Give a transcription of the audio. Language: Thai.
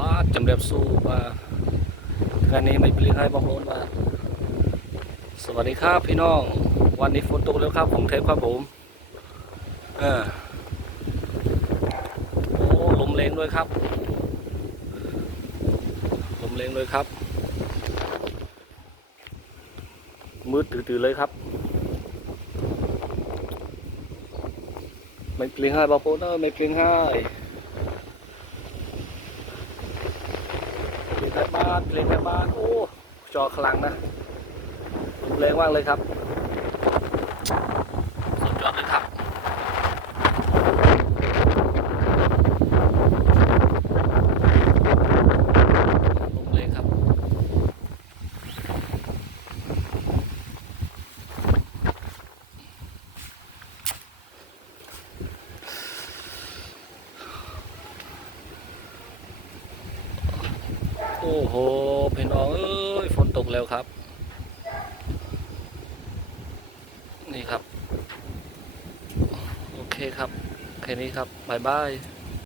บ้าจำเรียบสู้ว่าการนี้ไม่เปลี่ยนให้บอกโน้นว่าสวัสดีครับพี่น้อง วันนี้ฝนตกแล้วครับผมเทปครับผมเออโอ้ลมแรงด้วยครับลมแรงเลยครับ มืดตื่นๆเลยครับไม่เปลี่ยนให้บอกโน้นเออไม่เปลี่ยนให้ เพลงแม่ บ้านเพลงแม่บ้าน โอ้ จอคลังนะเพลงว่างเลยครับสุดยอดเลยครับลมแรงครับ โอ้โหพี่น้องเอ้ยฝนตกแล้วครับ นี่ครับ โอเคครับ แค่นี้ครับบายบาย